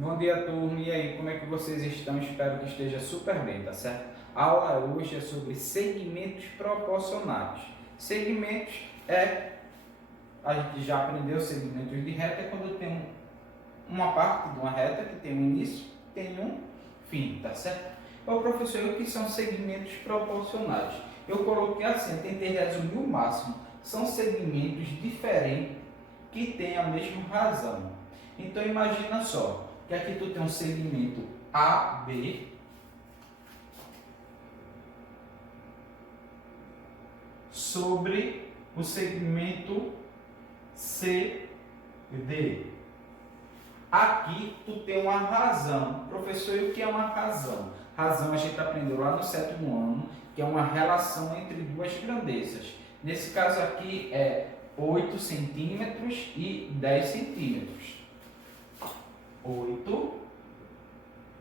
Bom dia, turma. E aí, como é que vocês estão? Espero que esteja super bem, tá certo? A aula hoje é sobre segmentos proporcionais. Segmentos a gente já aprendeu segmentos de reta, é quando tem uma parte de uma reta que tem um início, tem um fim, tá certo? Ô professor, o que são segmentos proporcionais? Eu coloquei assim, eu tentei resumir o máximo. São segmentos diferentes que têm a mesma razão. Então imagina só, que aqui tu tem um segmento AB sobre o segmento CD. Aqui tu tem uma razão. Professor, e o que é uma razão? Razão a gente aprendeu lá no 7º ano, que é uma relação entre duas grandezas. Nesse caso aqui é 8 centímetros e 10 centímetros. 8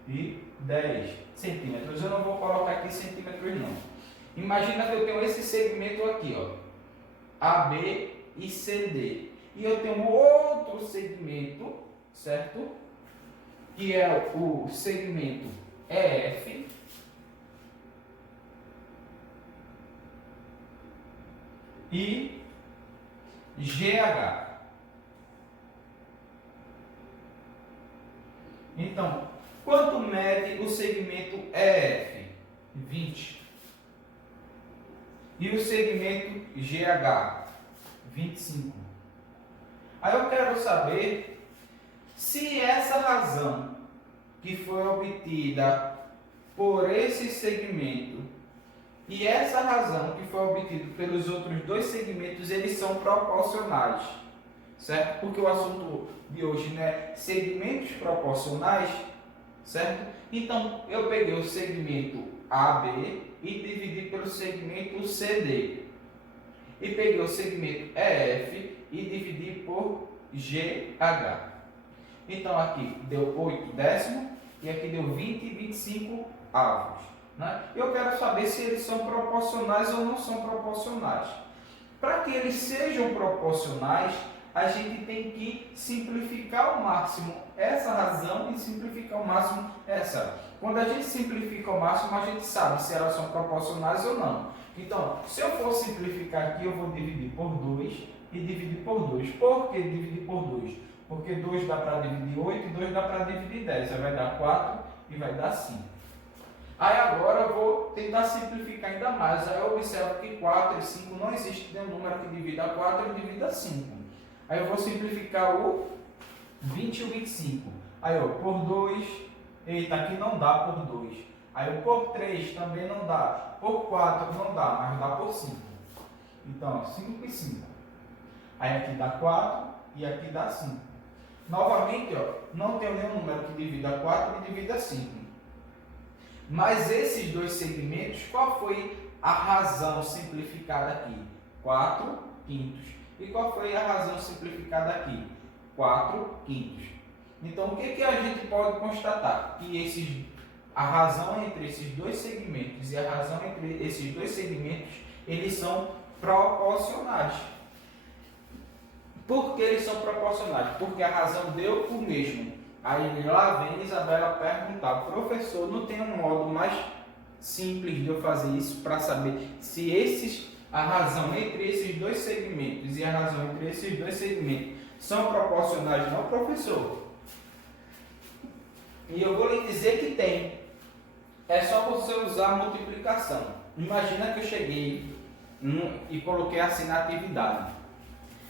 e 10 centímetros. Eu não vou colocar aqui centímetros não. Imagina que eu tenho esse segmento aqui, ó, AB e CD. E eu tenho outro segmento, certo? Que é o segmento EF. E GH. Então, quanto mede o segmento EF? 20. E o segmento GH? 25. Aí eu quero saber se essa razão que foi obtida por esse segmento e essa razão que foi obtida pelos outros dois segmentos, eles são proporcionais, certo? Porque o assunto de hoje, né, segmentos proporcionais, certo? Então, eu peguei o segmento AB e dividi pelo segmento CD. E peguei o segmento EF e dividi por GH. Então, aqui deu 8 décimos e aqui deu 20 e 25 avos. Né? Eu quero saber se eles são proporcionais ou não são proporcionais. Para que eles sejam proporcionais, a gente tem que simplificar ao máximo essa razão e simplificar ao máximo essa. Quando a gente simplifica ao máximo, a gente sabe se elas são proporcionais ou não. Então, se eu for simplificar aqui, eu vou dividir por 2 e dividir por 2. Por que dividir por 2? Porque 2 dá para dividir 8 e 2 dá para dividir 10. Aí vai dar 4 e vai dar 5. Aí agora eu vou tentar simplificar ainda mais. Aí eu observo que 4 e 5 não existe nenhum número que divida 4 e divida 5. Aí eu vou simplificar o 20 e o 25. Aí ó, por 2, eita, aqui não dá por 2. Aí o por 3 também não dá. Por 4 não dá, mas dá por 5. Então, 5 e 5. Aí aqui dá 4 e aqui dá 5. Novamente, ó, não tenho nenhum número que divida 4 e divida 5. Mas esses dois segmentos, qual foi a razão simplificada aqui? 4 quintos. E qual foi a razão simplificada aqui? 4 quintos. Então, o que a gente pode constatar? Que a razão entre esses dois segmentos e a razão entre esses dois segmentos, eles são proporcionais. Por que eles são proporcionais? Porque a razão deu o mesmo. Aí lá vem Isabela perguntar, professor, não tem um modo mais simples de eu fazer isso para saber se a razão entre esses dois segmentos e a razão entre esses dois segmentos são proporcionais, não, professor? E eu vou lhe dizer que tem. É só você usar a multiplicação. Imagina que eu cheguei e coloquei assim na atividade.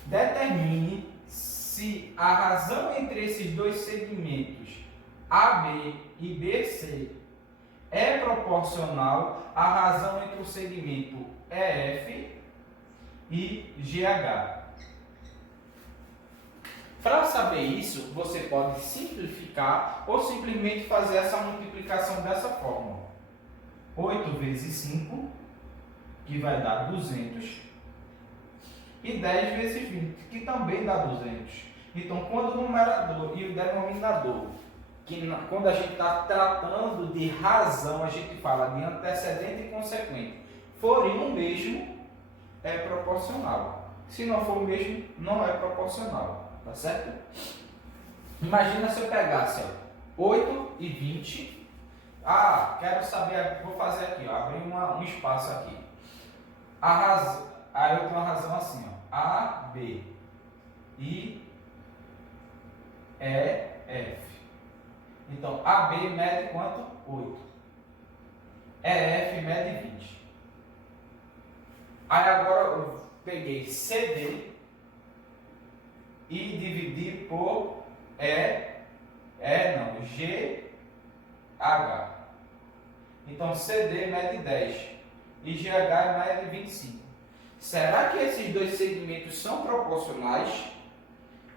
Determine se a razão entre esses dois segmentos AB e BC é proporcional à razão entre o segmento EF e GH. Para saber isso, você pode simplificar ou simplesmente fazer essa multiplicação dessa forma. 8 vezes 5, que vai dar 200. E 10 vezes 20, que também dá 200. Então, quando o numerador e o denominador, quando a gente está tratando de razão, a gente fala de antecedente e consequente, forem o mesmo, é proporcional. Se não for o mesmo, não é proporcional. Tá certo? Imagina se eu pegasse 8 e 20. Ah, quero saber, vou fazer aqui, ó, abrir um espaço aqui. Aí eu tenho uma razão assim, ó, A, B, I, E, F. Então, AB mede quanto? 8. EF mede 20. Aí agora eu peguei CD e dividi por GH. Então CD mede 10 e GH mede 25. Será que esses dois segmentos são proporcionais?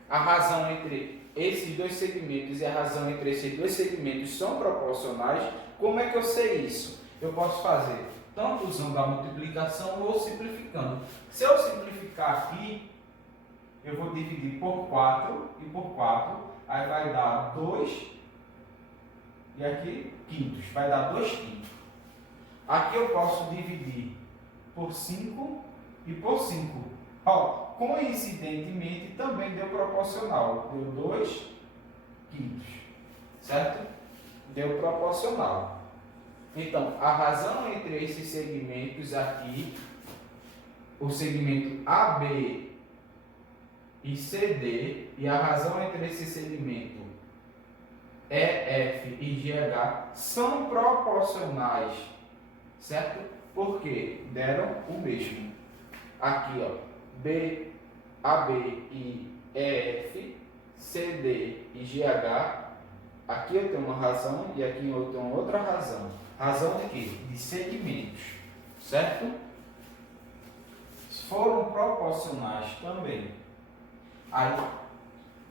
A razão entre esses dois segmentos e a razão entre esses dois segmentos são proporcionais? Como é que eu sei isso? Eu posso fazer tanto usando a multiplicação ou simplificando. Se eu simplificar aqui, eu vou dividir por 4 e por 4, aí vai dar 2 e aqui quintos, vai dar 2 quintos. Aqui eu posso dividir por 5 e por 5. Ó, coincidentemente também deu proporcional, deu 2 quintos, certo? Deu proporcional. Então, a razão entre esses segmentos aqui, o segmento AB e CD, e a razão entre esse segmento EF e GH são proporcionais, certo? Porque deram o mesmo. Aqui, ó, B, AB e EF, CD e GH. Aqui eu tenho uma razão e aqui eu tenho outra razão. Razão de quê? De segmentos, certo? Foram proporcionais também. Aí,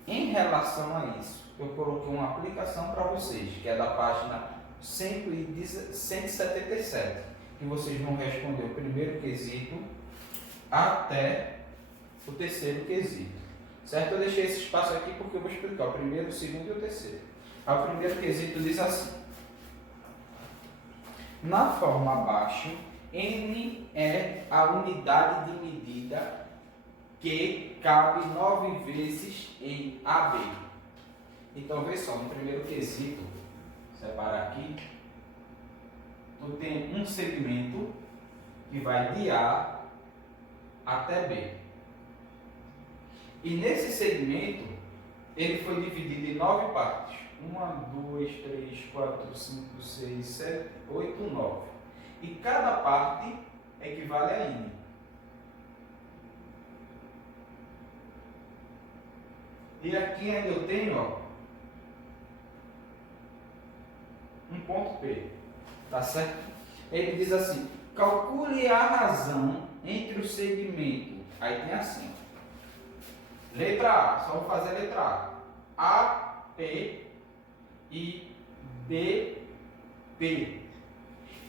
em relação a isso, eu coloquei uma aplicação para vocês, que é da página 177, que vocês vão responder o primeiro quesito até o terceiro quesito, certo? Eu deixei esse espaço aqui porque eu vou explicar o primeiro, o segundo e o terceiro. O primeiro quesito diz assim: na forma abaixo, N é a unidade de medida que cabe 9 vezes em AB. Então, vê só, no primeiro quesito, separar aqui, tu tem um segmento que vai de A até B. E nesse segmento, ele foi dividido em 9 partes. 1, 2, 3, 4, 5, 6, 7, 8, 9. E cada parte equivale a N. E aqui ainda eu tenho, ó, um ponto P. Tá certo? Ele diz assim: calcule a razão entre o segmento. Aí tem assim, ó. Letra A, só vou fazer a letra A. A, P e B, P.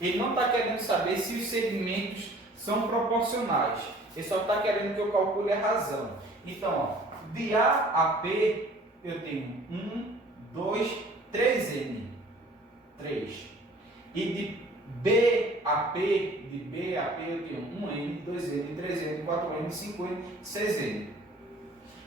Ele não está querendo saber se os segmentos são proporcionais. Ele só está querendo que eu calcule a razão. Então, ó, de A a P, eu tenho 1, 2, 3N. 3. E de B a P, eu tenho 1N, 2N, 3N, 4N, 5N, 6N.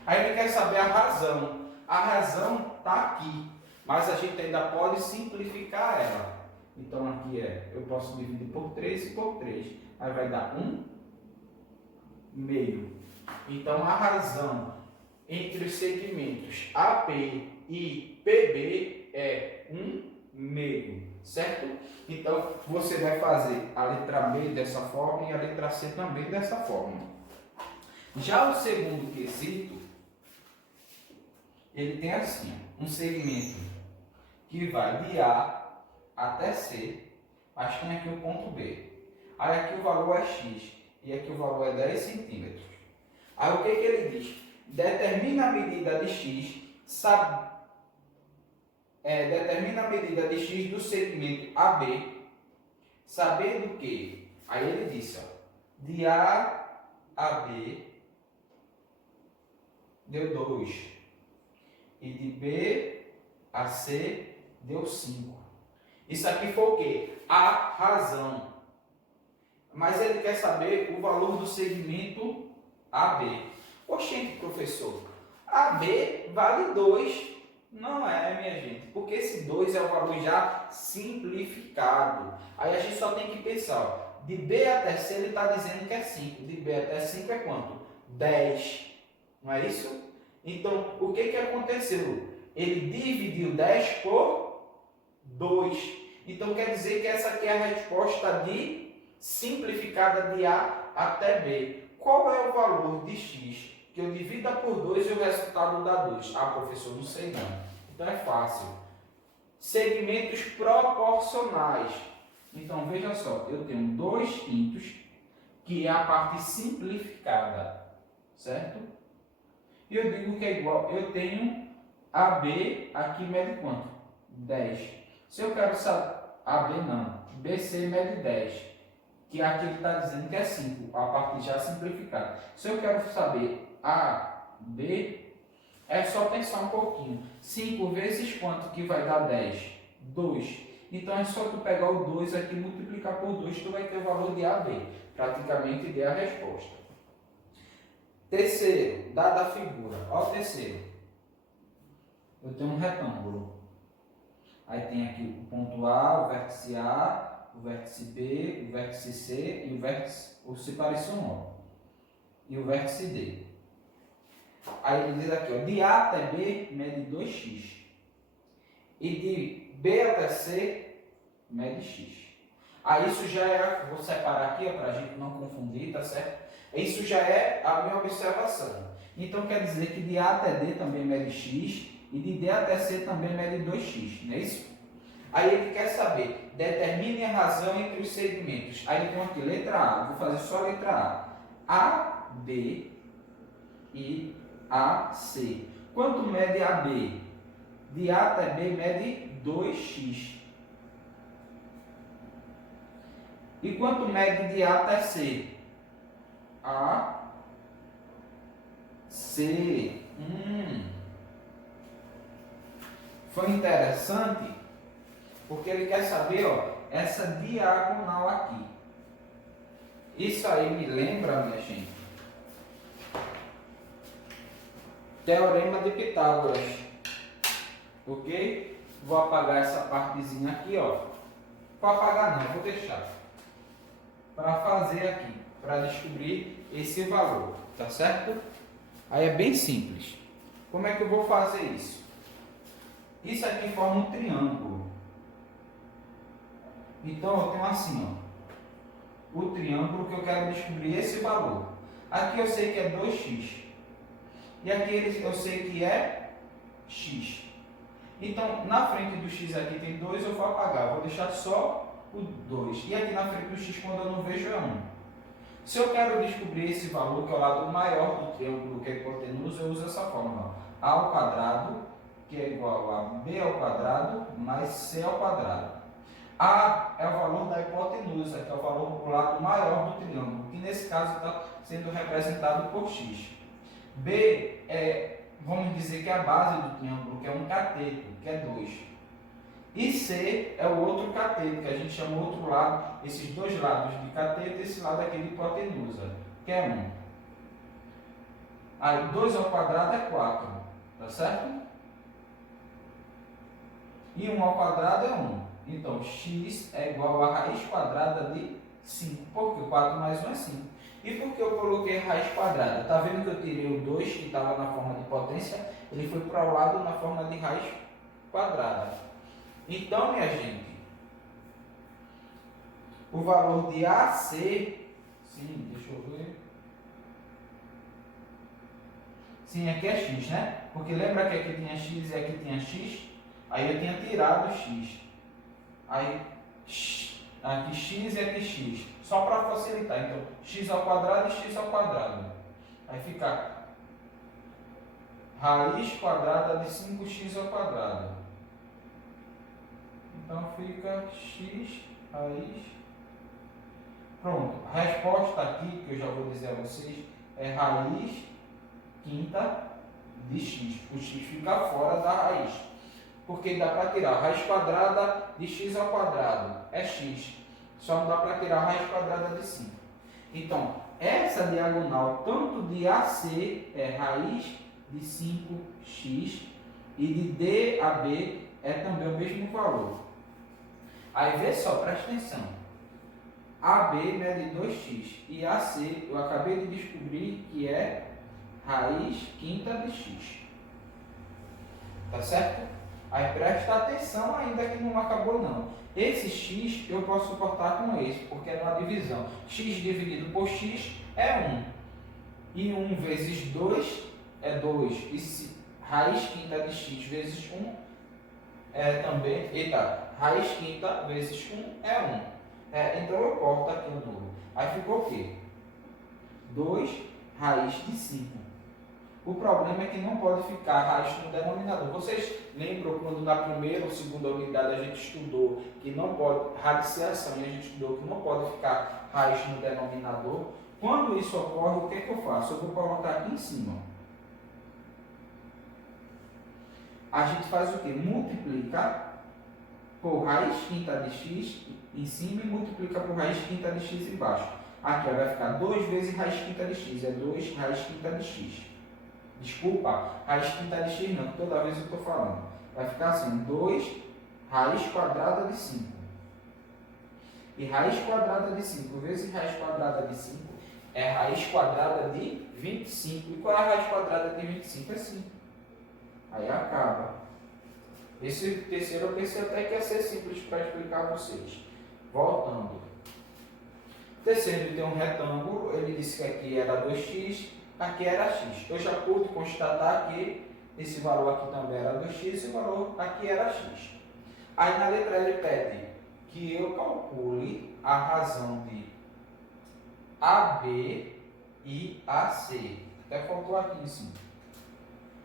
Aí ele quer saber a razão. A razão está aqui, mas a gente ainda pode simplificar ela. Então aqui eu posso dividir por 3 e por 3. Aí vai dar 1 meio. Então a razão entre os segmentos AP e PB é 1 meio, certo? Então você vai fazer a letra B dessa forma e a letra C também dessa forma. Já o segundo quesito, ele tem assim, um segmento que vai de A até C, mas tem aqui o ponto B. Aí aqui o valor é X e aqui o valor é 10 centímetros. Aí o que ele diz? Determina a medida de X, determina a medida de X do segmento AB, sabendo que, aí ele disse, ó, de A a B deu 2 e de B a C deu 5. Isso aqui foi o quê? A razão. Mas ele quer saber o valor do segmento AB. Oxente, professor, AB vale 2, Não é, minha gente, porque esse 2 é o valor já simplificado. Aí a gente só tem que pensar, ó, de B até C ele está dizendo que é 5. De B até 5 é quanto? 10. Não é isso? Então, o que aconteceu? Ele dividiu 10 por 2. Então, quer dizer que essa aqui é a resposta de simplificada de A até B. Qual é o valor de X que eu divido por 2 e o resultado dá 2? Ah, professor, não sei não. Então, é fácil. Segmentos proporcionais. Então, veja só, eu tenho 2 quintos, que é a parte simplificada, certo? E eu digo que é igual, eu tenho AB, aqui mede quanto? 10. Se eu quero saber, AB não, BC mede 10, que aqui ele está dizendo que é 5, a parte já simplificada. Se eu quero saber AB, é só pensar um pouquinho. 5 vezes quanto que vai dar 10? 2. Então é só tu pegar o 2 aqui e multiplicar por 2, tu vai ter o valor de AB. Praticamente dê a resposta. Terceiro, dada a figura. Olha o terceiro. Eu tenho um retângulo. Aí tem aqui o ponto A, o vértice B, o vértice C e o vértice, ou se parece um nó. E o vértice D. Aí ele diz aqui, ó, de A até B mede 2x. E de B até C mede x. Aí isso já é, vou separar aqui para a gente não confundir, tá certo? Isso já é a minha observação. Então quer dizer que de A até D também mede x e de D até C também mede 2x, não é isso? Aí ele quer saber, determine a razão entre os segmentos. Aí tem aqui, letra A, vou fazer só a letra A. A, B e AC. Quanto mede AB? De A até B mede 2x. E quanto mede de A até C? A, C. Foi interessante, porque ele quer saber, ó, essa diagonal aqui. Isso aí me lembra, minha gente, Teorema de Pitágoras. Ok? Vou apagar essa partezinha aqui, ó. Vou apagar não, vou deixar. Para fazer aqui, para descobrir esse valor, tá certo? Aí é bem simples. Como é que eu vou fazer isso? Isso aqui forma um triângulo. Então eu tenho assim, ó, o triângulo que eu quero descobrir esse valor. Aqui eu sei que é 2x. E aqui eu sei que é x. Então, na frente do x aqui tem 2, eu vou apagar. Vou deixar só o 2. E aqui na frente do x, quando eu não vejo, é 1. Se eu quero descobrir esse valor, que é o lado maior do triângulo que é hipotenusa, eu uso essa fórmula. A ao quadrado, que é igual a b ao quadrado, mais c ao quadrado. A é o valor da hipotenusa, que é o lado maior do triângulo, que nesse caso está sendo representado por x. B é, vamos dizer que é a base do triângulo, que é um cateto, que é 2. E C é o outro cateto, que a gente chama o outro lado, esses dois lados de cateto, esse lado aqui de hipotenusa, que é 1. Aí 2 ao quadrado é 4, tá certo? E 1 ao quadrado é 1. Então, x é igual a raiz quadrada de 5, porque 4 mais 1 é 5. E por que eu coloquei raiz quadrada? Está vendo que eu tirei o 2, que estava na forma de potência, ele foi para o lado na forma de raiz quadrada. Então, minha gente, o valor de AC, sim, deixa eu ver. Sim, aqui é x, né? Porque lembra que aqui tinha x e aqui tinha x? Aí eu tinha tirado x. Aí, aqui x e aqui x. Só para facilitar. Então, x ao quadrado e x ao quadrado. Aí fica raiz quadrada de 5x ao quadrado. Então, fica x raiz. Pronto. A resposta aqui, que eu já vou dizer a vocês, é raiz quinta de x. O x fica fora da raiz. Porque dá para tirar raiz quadrada de x ao quadrado. É x. Só não dá para tirar a raiz quadrada de 5. Então, essa diagonal, tanto de AC, é raiz de 5x, E de D a B é também o mesmo valor. Aí vê só, presta atenção. AB mede 2x e AC eu acabei de descobrir que é raiz quinta de x. Tá certo? Aí presta atenção ainda que não acabou não. Esse x eu posso suportar com esse, porque é uma divisão. X dividido por x é 1. E 1 vezes 2 é 2. E se raiz quinta de x vezes 1 é também... Eita, raiz quinta vezes 1 é 1. Então eu corto aqui o número. Aí ficou o quê? 2 raiz de 5. O problema é que não pode ficar raiz no denominador. Vocês lembram quando na primeira ou segunda unidade a gente estudou que não pode, radiciação, e a gente estudou que não pode ficar raiz no denominador? Quando isso ocorre, o que é que eu faço? Eu vou colocar aqui em cima. A gente faz o quê? Multiplica por raiz quinta de x em cima e multiplica por raiz quinta de x embaixo. Aqui vai ficar 2 vezes raiz quinta de x, é 2 raiz quinta de x. Desculpa, raiz quinta de x não, toda vez eu estou falando. Vai ficar assim, 2 raiz quadrada de 5. E raiz quadrada de 5 vezes raiz quadrada de 5 é raiz quadrada de 25. E qual é a raiz quadrada de 25? É 5. Aí acaba. Esse terceiro eu pensei até que ia ser simples para explicar a vocês. Voltando. O terceiro ele tem um retângulo, ele disse que aqui era 2x, aqui era x. Eu já pude constatar que esse valor aqui também era 2x, esse valor aqui era x. Aí na letra ele pede que eu calcule a razão de AB e AC. Até faltou aqui em cima.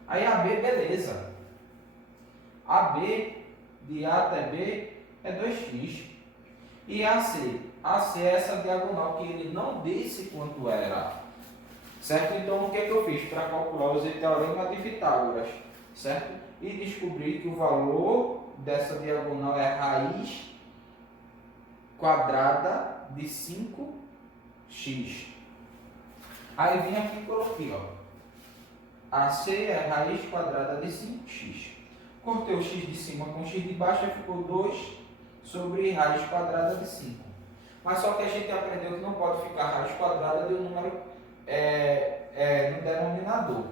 Aí AB, beleza. AB de A até B é 2x. E AC? AC é essa diagonal que ele não disse quanto era. Certo? Então, o que é que eu fiz para calcular? Usei o teorema de Pitágoras. Certo? E descobri que o valor dessa diagonal é raiz quadrada de 5x. Aí vim aqui e coloquei, ó. AC é raiz quadrada de 5x. Cortei o x de cima com o x de baixo e ficou 2 sobre raiz quadrada de 5. Mas só que a gente aprendeu que não pode ficar raiz quadrada de um número no denominador.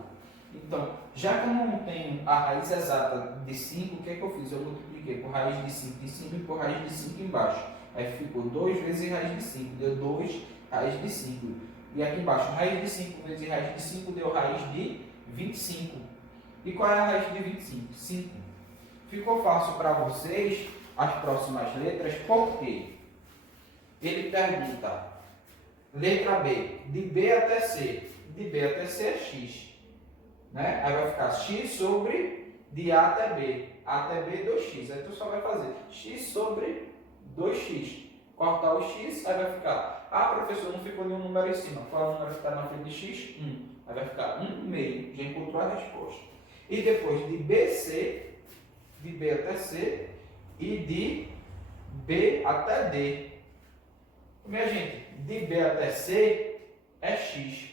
Então, já que eu não tenho a raiz exata de 5, o que é que eu fiz? Eu multipliquei por raiz de 5 em cima e por raiz de 5 embaixo. Aí ficou 2 vezes raiz de 5, deu 2 raiz de 5. E aqui embaixo, raiz de 5 vezes raiz de 5 deu raiz de 25. E qual é a raiz de 25? 5. Ficou fácil para vocês as próximas letras, porque ele pergunta, letra B, de B até C. De B até C é x. Né? Aí vai ficar x sobre de A até B. A até B 2x. Aí tu só vai fazer x sobre 2x. Cortar o x, aí vai ficar. Ah, professor, não ficou nenhum número em cima. Qual é o número que está na frente de x? 1. Aí vai ficar 1 meio. Já encontrou a resposta. E depois de BC, de B até C, e de B até D. Minha gente, de B até C é x.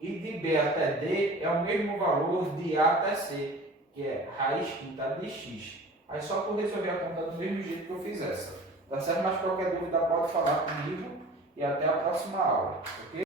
E de B até D é o mesmo valor de A até C, que é raiz quinta de x. Aí só por resolver a conta do mesmo jeito que eu fiz essa. Tá certo? Mas qualquer dúvida pode falar comigo e até a próxima aula. Ok?